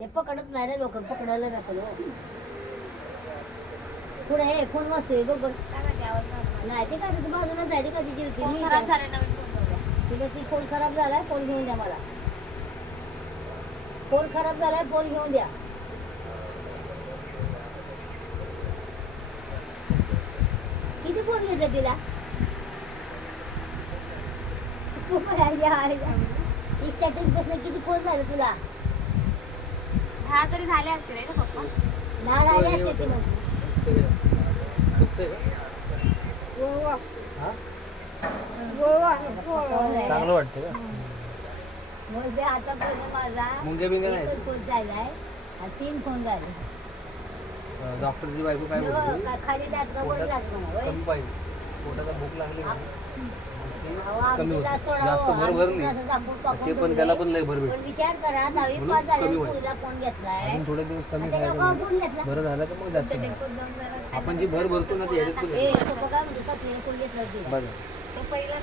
ते पकडत नाही रे लोक पकडलं नसेल पुढे हे फोन वाजतोय बघ बघ नाही ते काय तुझी बाजूलाच आहे ते कधीची होती मी तुला ती फोन खराब झालाय फोन घेऊन द्या मला फोन खराब झालाय फोन घेऊन द्या किती फोन घेतला तिला स्टॅटिक बसलं किती फोन झाले तुला 10 तरी झाले असते रे पप्पा नाही राहिले असते ते मग चांगलं वाटतं का म्हणजे आतापर्यंत माझा मुंग्या बिंग्या नाही एकच फोन झालाय आणि 3 फोन झाले डॉक्टरची बायको काय बोलते खाली जात कमी पाहिजे पोटाला भूक लागली ना, कमी होतं जास्त जास्त भर नाही ते पण त्याला पण लय भर भेटते विचार करा 10वी पास झाले मुलीला फोन घेतलाय अजून थोडे दिवस कमी त्याच्या खायला फोन घेतला बरं झालं तर मग जास्त नाही. आपण जी भर भरतो ना ती ह्याच्यात पण ए येते. तो बघा म्हणजे सपने फोन घेतला बघा ते पहिलं